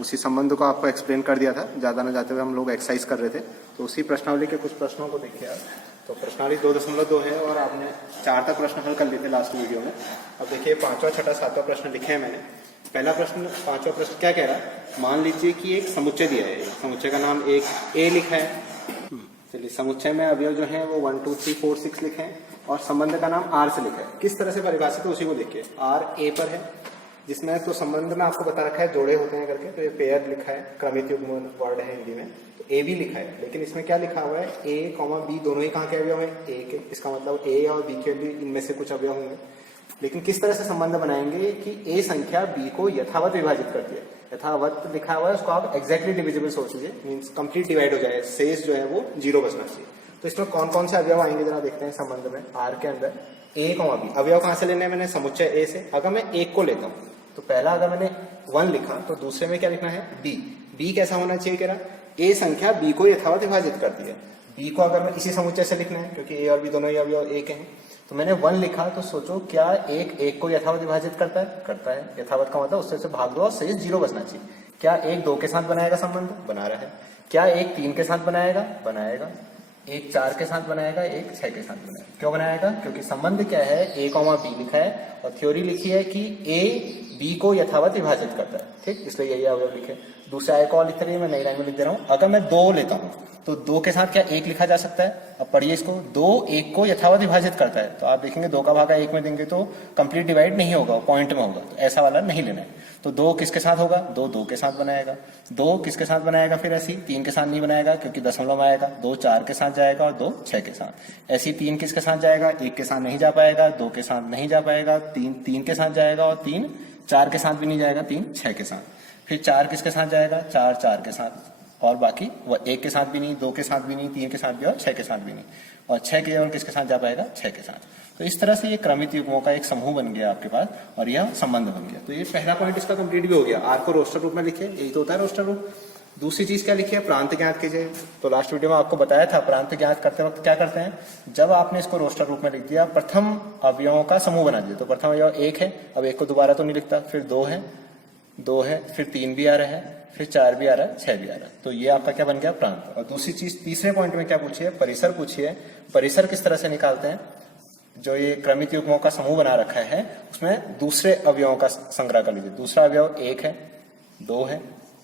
उसी संबंध को आपको एक्सप्लेन कर दिया था, ज़्यादा ना जाते हुए हम लोग एक्सरसाइज कर रहे थे। तो उसी प्रश्नावली के कुछ प्रश्नों को देखिए आप। तो प्रश्नावली 2.2 है और आपने 4 तक प्रश्न हल कर लिए थे लास्ट वीडियो में। अब देखिए 5वां, 6वां, 7वां प्रश्न लिखे हैं मैंने। पहला प्रश्न, 5वां प्रश्न क्या कह रहा है, मान लीजिए कि एक समुच्चय दिया है, समुच्चय का नाम एक ए लिखा है। चलिए समुच्चय में अवयव जो है वो 1 2 3 4 6 लिखे हैं और संबंध का नाम आर से लिखा है। किस तरह से परिभाषित है उसी को देखिए। आर ए पर है, जिसमें तो संबंध में आपको बता रखा है जोड़े होते हैं करके, तो ये पेयर लिखा है, क्रमित युग्म वर्ड है हिंदी में, तो ए भी लिखा है। लेकिन इसमें क्या लिखा हुआ है, ए कॉमा बी दोनों ही कहाँ के अवयव हैं, ए के। इसका मतलब ए और बी के भी इनमें से कुछ अवयव होंगे। लेकिन किस तरह से संबंध बनाएंगे कि ए संख्या बी को यथावत विभाजित करती है। यथावत लिखा हुआ है, उसको आप एक्जैक्टली डिविजिबल सोच लीजिए, मीन्स कंप्लीट डिवाइड हो जाए, शेष जो है वो 0 बचना चाहिए। तो इसमें कौन कौन से अवयव आएंगे जरा देखते हैं संबंध में। आर के अंदर ए कॉमा बी, अवयव कहां से लेने हैं मैंने, समुच्चय ए से। अगर मैं एक को लेता हूं तो पहला अगर मैंने 1 लिखा तो दूसरे में क्या लिखना है, बी। बी कैसा होना चाहिए कह रहा, ए संख्या बी को यथावत विभाजित करती है। बी को अगर मैं इसी समुच्चय से लिखना है, क्योंकि ए और बी दोनों ही अवयव एक हैं, तो मैंने 1 लिखा तो सोचो क्या एक को यथावत विभाजित करता है, करता है। यथावत का मतलब उससे से भाग दो और शेष 0 बचना चाहिए। क्या एक 2 के साथ बनाएगा संबंध, बना रहा है। क्या एक 3 के साथ बनाएगा, बनाएगा। एक 4 के साथ बनाएगा, एक 6 के साथ बनाएगा। क्यों बनाएगा, क्योंकि संबंध क्या है, ए कॉमा बी लिखा है और थ्योरी लिखी है कि ए बी को यथावत विभाजित करता है, ठीक, इसलिए यही अवयव लिखे। दूसरा एक और लिख रही है, मैं नई लाइन में लिख दे रहा हूं। अगर मैं 2 लेता हूं तो 2 के साथ क्या 1 लिखा जा सकता है। अब पढ़िए इसको, 2 1 को यथावत विभाजित करता है, तो आप देखेंगे 2 का भागा 1 में देंगे तो कंप्लीट डिवाइड नहीं होगा, पॉइंट में होगा, तो ऐसा वाला नहीं लेना है। तो 2 किसके साथ होगा, 2 के साथ बनाएगा। 2 किसके साथ बनाएगा, फिर ऐसी 3 के साथ नहीं बनाएगा क्योंकि दशमलव में आएगा। 2 4 के साथ जाएगा और 2 6 के साथ। ऐसी 3 किसके साथ जाएगा, 1 के साथ नहीं जा पाएगा, 2 के साथ नहीं जा पाएगा, 3 के साथ जाएगा और 3 4 के साथ भी नहीं जाएगा, 3 6 के साथ। फिर 4 किसके साथ जाएगा, 4 4 के साथ, और बाकी वह 1 के साथ भी नहीं, 2 के साथ भी नहीं, 3 के साथ भी और 6 के साथ भी नहीं। और 6 के और किसके साथ जा पाएगा, 6 के साथ। तो इस तरह से ये क्रमित युग्मों का एक समूह बन गया आपके पास और यह संबंध बन गया। तो ये पहला पॉइंट इसका कंप्लीट भी हो गया। आर को रोस्टर रूप में लिखे, यही तो होता है रोस्टर रूप। दूसरी चीज क्या लिखी है, प्रांत ज्ञात कीजिए। तो लास्ट वीडियो में आपको बताया था प्रांत ज्ञात करते वक्त क्या करते हैं, जब आपने इसको रोस्टर रूप में लिख दिया, प्रथम अवयवों का समूह बना दिया। तो प्रथम अवयव 1 है, अब 1 को दोबारा तो नहीं लिखता, फिर 2 है, फिर 3 भी आ रहा है, फिर 4 भी आ रहा है, 6 भी आ रहा है। तो ये आपका क्या बन गया, प्रांत। और दूसरी चीज तीसरे पॉइंट में क्या पूछिए, परिसर पूछिए। परिसर किस तरह से निकालते हैं, जो ये क्रमित युग्मों का समूह बना रखा है उसमें दूसरे अवयवों का संग्रह कर लीजिए। दूसरा अवयव 1 है, 2 है,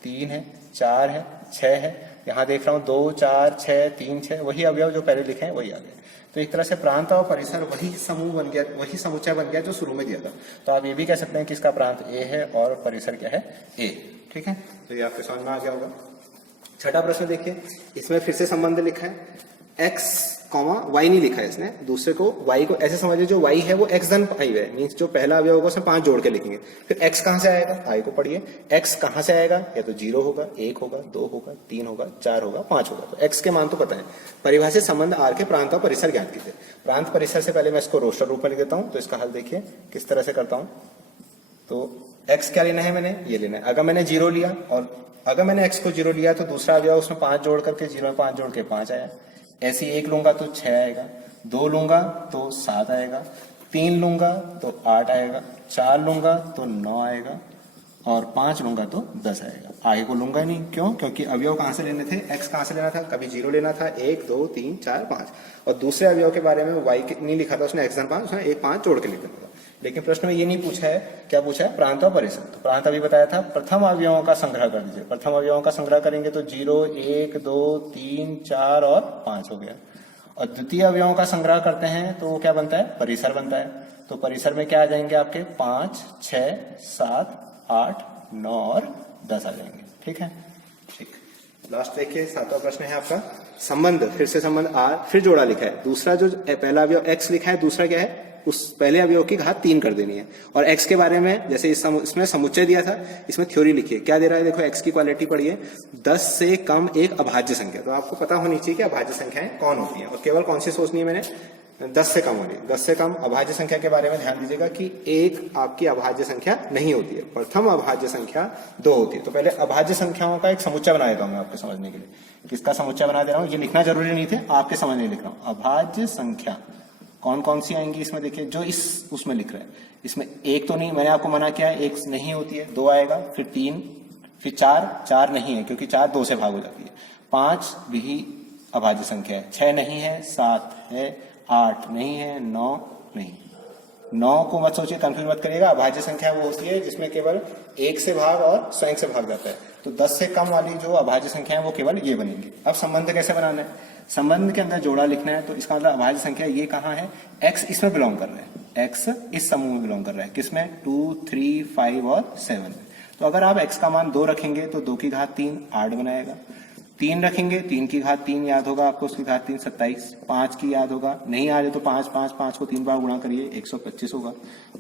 3 है, 4 है, 6 है। यहाँ देख रहा हूँ 2 4 6 3 6, वही अवयव जो पहले लिखे हैं वही आ गए। तो एक तरह से प्रांत और परिसर वही समूह बन गया, वही समुच्चय बन गया जो शुरू में दिया था। तो आप ये भी कह सकते हैं कि इसका प्रांत ए है और परिसर क्या है, ए। ठीक है, तो ये आपके समझ में आ गया होगा। छठा प्रश्न देखिए, इसमें फिर से संबंध लिखा है, x कॉमा y नहीं लिखा है इसने। दूसरे को y को ऐसे समझिए, जो y है वो x धन 5 है, मीन्स जो पहला अवयव होगा उसमें 5 जोड़ के लिखेंगे। फिर x कहां से आएगा, i को पढ़िए। x कहां से आएगा, या तो 0 होगा, 1 होगा, 2 होगा, 3 होगा, 4 होगा, 5 होगा। तो x के मान तो पता है। परिभाषित संबंध r के प्रांत और परिसर ज्ञात कीजिए। प्रांत परिसर से पहले मैं इसको रोस्टर रूप में लिख देता हूं। तो इसका हल देखिए किस तरह से करता हूं। तो x क्या लेना है, मैंने ये लेना है। अगर मैंने 0 लिया और अगर मैंने x को 0 लिया तो दूसरा अवयव उसमें 5 जोड़ करके 0 में 5 जोड़ के 5 आया। ऐसे 1 लूंगा तो 6 आएगा, 2 लूंगा तो 7 आएगा, 3 लूंगा तो 8 आएगा, 4 लूंगा तो 9 आएगा और 5 लूंगा तो 10 आएगा। आगे को लूंगा नहीं, क्यों, क्योंकि अवयव कहां से लेने थे, x कहां से लेना था, कभी 0 लेना था, 1 2 3 4 5। और दूसरे अवयव के बारे में y नहीं लिखा था उसने, x धन 5, उसने 1 5 जोड़ के लिख दिया था। लेकिन प्रश्न में ये नहीं पूछा है, क्या पूछा है, प्रांत और परिसर। तो प्रांत अभी बताया था, प्रथम अवयवों का संग्रह कर दीजिए। प्रथम अवयवों का संग्रह करेंगे तो 0 1 2 3 4 और 5 हो गया। और द्वितीय अवयवों का संग्रह करते हैं तो वो क्या बनता है, परिसर बनता है। तो परिसर में क्या आ जाएंगे आपके, 5 6 7 8 9 और 10 आ जाएंगे। ठीक है, ठीक। लास्ट देखिए, 7वां प्रश्न है आपका, संबंध। फिर से संबंध आर, फिर जोड़ा लिखा है। दूसरा जो पहला अवयव x लिखा है, दूसरा क्या है, उस पहले अवयव की घात 3 कर देनी है। और x के बारे में, जैसे इसमें समुच्चय दिया था, इसमें थ्योरी लिखिए। क्या दे रहा है, देखो x की क्वालिटी पढ़िए, 10 से कम एक अभाज्य संख्या। तो आपको पता होनी चाहिए कि अभाज्य संख्याएं कौन होती हैं, और केवल कौन सी सोचनी है मैंने, 10 से कम होगी। 10 से कम अभाज्य संख्या के बारे में ध्यान दीजिएगा कि एक आपकी अभाज्य संख्या नहीं होती है, प्रथम अभाज्य संख्या 2 होती है। तो पहले अभाज्य संख्याओं का एक समुच्चय बना देता हूं मैं आपके समझने के लिए। किसका समुच्चय बना दे रहा हूं, ये लिखना जरूरी नहीं थे, आपके समझने लिख रहा हूं। अभाज्य संख्या कौन कौन सी आएंगी इसमें, देखिए जो इस उसमें लिख रहा है, इसमें 1 तो नहीं, मैंने आपको मना किया है, 1 नहीं होती है, 2 आएगा, फिर 3 फिर 4 नहीं है क्योंकि 4 2 से भाग हो जाती है। 5 भी अभाज्य संख्या है। 6 नहीं है, 7 है, 8 नहीं है, 9 नहीं। 9 को मत सोचिए, कंफ्यूज मत करिएगा। अभाज्य संख्या वो होती है जिसमें केवल 1 से भाग और स्वयं से भाग जाता है। तो 10 से कम वाली जो अभाज्य संख्या है वो केवल ये बनेंगी। अब संबंध कैसे बनाना है? संबंध के अंदर जोड़ा लिखना है। तो इसका मतलब अभाज्य संख्या ये कहाँ है? x इसमें बिलोंग कर रहा है, x इस समूह में बिलोंग कर रहा है। किसमें? 2, 3, 5 और 7 में। तो अगर आप x का मान 2 रखेंगे तो 2 की घात 3 8 बनाएगा। 3 रखेंगे, 3 की घात 3 याद होगा आपको, उसकी घात 3 27। 5 की याद होगा, नहीं आ रही तो 5 को 3 बार गुणा करिए 125 होगा।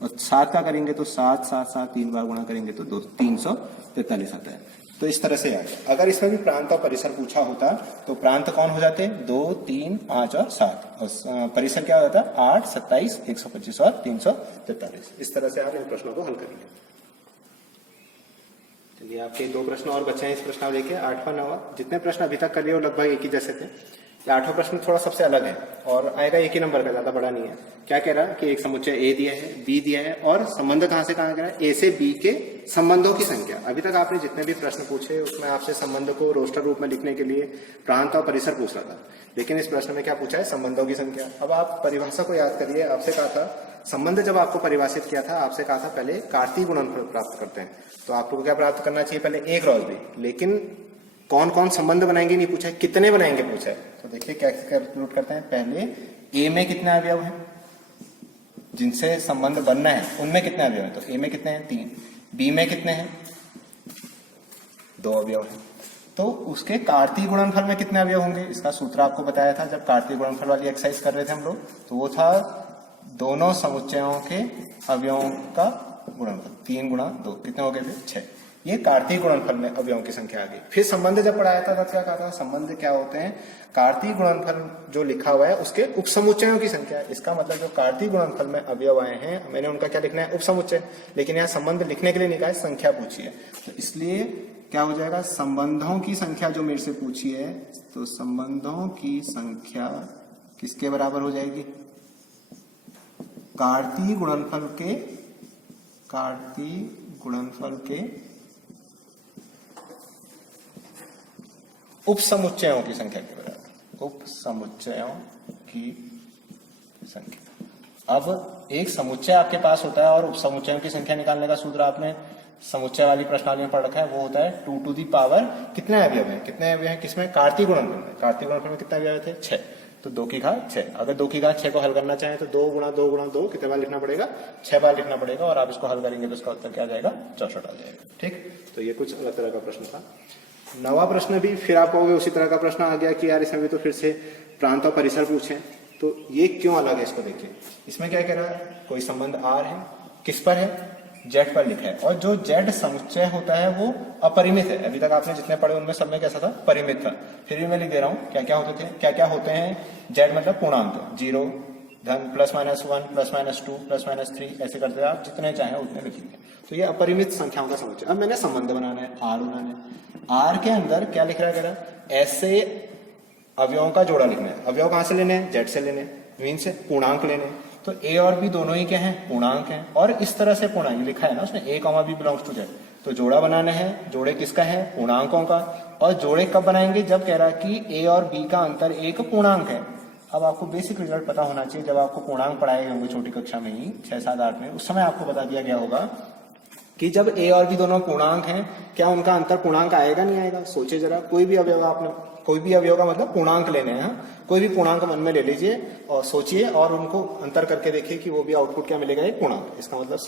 और 7 का करेंगे तो 7 3 बार गुणा करेंगे तो 343 आता है। तो इस तरह से याद। अगर इसमें भी प्रांत और परिसर पूछा होता तो प्रांत कौन हो जाते? 2, 3, 5 और 7। और परिसर क्या होता? 8, 27, 125 और 343। इस तरह से आप इन प्रश्नों को हल करेंगे। चलिए, आपके 2 प्रश्न और बचे हैं इस प्रश्नावली के, 8वां 9वां। जितने प्रश्न अभी तक कर लिए वो लगभग एक ही जैसे थे। 8वां प्रश्न थोड़ा सबसे अलग है और आएगा एक ही नंबर का, ज्यादा बड़ा नहीं है। क्या कह रहा है कि एक समुच्चय ए दिया है, बी दिया है और संबंध कहां से कहां गया? ए से बी के संबंधों की संख्या। अभी तक आपने जितने भी प्रश्न पूछे उसमें आपसे संबंध को रोस्टर रूप में लिखने के लिए प्रांत और परिसर पूछ रहा था, लेकिन इस प्रश्न में क्या पूछा है? संबंधों की संख्या। अब आप परिभाषा को याद करिए। आपसे कहा था संबंध, जब आपको परिभाषित किया था आपसे कहा था पहले कार्तीय गुणनफल प्राप्त करते हैं। तो आपको क्या प्राप्त करना चाहिए? पहले A क्रॉस B। लेकिन कौन कौन संबंध बनाएंगे नहीं पूछा है, कितने बनाएंगे पूछा है। तो देखिए कैसे कैलकुलेट करते हैं। पहले A में कितने अवयव हैं जिनसे संबंध बनना है, उनमें कितने अवयव हैं? तो A में कितने हैं? 3। B में कितने हैं? 2 अवयव हैं। तो उसके कार्तीय गुणनफल में कितने अवयव होंगे? इसका सूत्र आपको बताया था जब कार्तीय गुणनफल वाली एक्सरसाइज कर रहे थे हम लोग। तो वो था दोनों समुच्चयों के अवयवों का गुणनफल। 3 गुणा 2 कितने हो गए? फिर 6। ये कार्तीय गुणनफल में अवयवों की संख्या आ गई। फिर संबंध जब पढ़ाया था तब क्या कहा था? संबंध क्या होते हैं? कार्तीय गुणनफल जो लिखा हुआ है उसके उपसमुच्चयों की संख्या। इसका मतलब जो कार्तीय गुणनफल में अवयव आए हैं मैंने उनका क्या लिखना है? उपसमुच्चय। लेकिन यहाँ संबंध लिखने के लिए नहीं कहा है, संख्या पूछी है। तो इसलिए क्या हो जाएगा? संबंधों की संख्या जो मेरे से पूछी है, तो संबंधों की संख्या किसके बराबर हो जाएगी? कार्तीय गुणनफल के उपसमुच्चयों की संख्या के बराबर। उपसमुच्चयों की संख्या। अब एक समुच्चय आपके पास होता है और उपसमुच्चयों की संख्या निकालने का सूत्र आपने समुच्चय वाली प्रश्नावली में पढ़ रखा है। वो होता है 2 टू दी पावर कितने अवयव हैं? कितने अवयव हैं किसमें? कार्तीय गुणनफल में। कार्तीय गुणनफल में कितने अवयव थे? 6। तो 2 की घात 6। अगर 2 की घात 6 को हल करना चाहें तो 2 गुणा 2 गुणा 2 कितने बार लिखना पड़ेगा? 6 बार लिखना पड़ेगा। और आप इसको हल करेंगे तो इसका उत्तर क्या आ जाएगा? 64 आ जाएगा। ठीक, तो ये कुछ अलग तरह का प्रश्न था। 9वां प्रश्न भी फिर आप कहोगे उसी तरह का प्रश्न आ गया कि यार इसमें भी तो फिर से प्रांत और परिसर पूछे। तो ये क्यों अलग है इसको देखिए। इसमें क्या कह रहा है? कोई संबंध R है, किस पर है? Z पर लिखा है। और जो Z समुच्चय होता है वो अपरिमित है। अभी तक आपने जितने पढ़े उनमें सब में कैसा था? परिमित था। फिर भी मैं लिख दे रहा हूँ क्या क्या होते थे, क्या क्या होते हैं। Z मतलब पूर्णांक, 0, धन, +-1, +-2, +-3, ऐसे करते आप जितने चाहें उतने लिखेंगे। तो ये अपरिमित संख्याओं का समुच्चय। अब मैंने संबंध बनाना है, R बनाना है। R के अंदर क्या लिख रहा है? ऐसे अवयवों का जोड़ा लिखना है। अवयव कहां से लेने हैं? Z से लेने, मीन से पूर्णांक लेने। तो A और B दोनों ही क्या हैं? पूर्णांक हैं। और इस तरह से पूर्णांक लिखा है ना उसने, A, B belongs to Z। तो जोड़ा बनाना है। जोड़े किसका है? पूर्णांकों का। और जोड़े कब बनाएंगे? जब कह रहा है कि A और B का अंतर एक पूर्णांक है। अब आपको बेसिक रिजल्ट पता होना चाहिए। जब आपको पूर्णांक पढ़ाए होंगे छोटी कक्षा में ही 6, 7, 8 में, उस समय आपको बता दिया गया होगा कि जब A और B दोनों पूर्णांक हैं, क्या उनका अंतर पूर्णांक आएगा नहीं आएगा? सोचिए जरा। कोई भी अवयव आपने, कोई भी अवयव का मतलब पूर्णांक लेने हैं। कोई भी पूर्णांक मन में ले लीजिए और सोचिए और उनको अंतर करके देखिए कि वो भी आउटपुट क्या मिलेगा? एक पूर्णांक। इसका मतलब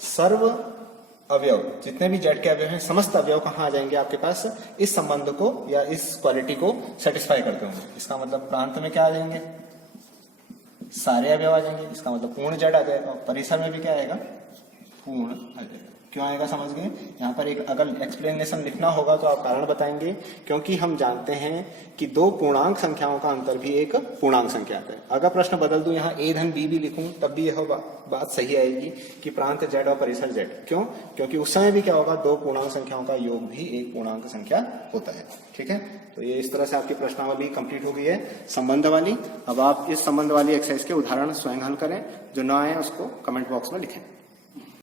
सर्व अवयव, जितने भी Z के अवयव हैं, समस्त अवयव कहाँ आ जाएंगे आपके पास? इस संबंध को या इस क्वालिटी को सेटिस्फाई करते होंगे। इसका मतलब प्रांत में क्या आ जाएंगे? सारे अवयव आ जाएंगे। इसका मतलब पूर्ण Z आ जाएगा। परिसर में भी क्या आएगा? पूर्ण आ जाएगा। क्यों आएगा समझ गए? यहाँ पर एक अगर एक्सप्लेनेशन लिखना होगा तो आप कारण बताएंगे, क्योंकि हम जानते हैं कि 2 पूर्णांक संख्याओं का अंतर भी एक पूर्णांक संख्या है। अगर प्रश्न बदल दूं, यहाँ A धन B भी लिखूं, तब भी यह बात सही आएगी कि प्रांत Z और परिसर Z। क्यों? क्योंकि उस समय भी क्या होगा? 2 पूर्णांक संख्याओं का योग भी एक पूर्णांक संख्या होता है। ठीक है, तो ये इस तरह से आपकी प्रश्नावली कंप्लीट हो गई है संबंध वाली। अब आप इस संबंध वाली एक्सरसाइज के उदाहरण स्वयं हल करें। जो ना आए उसको कमेंट बॉक्स में लिखें।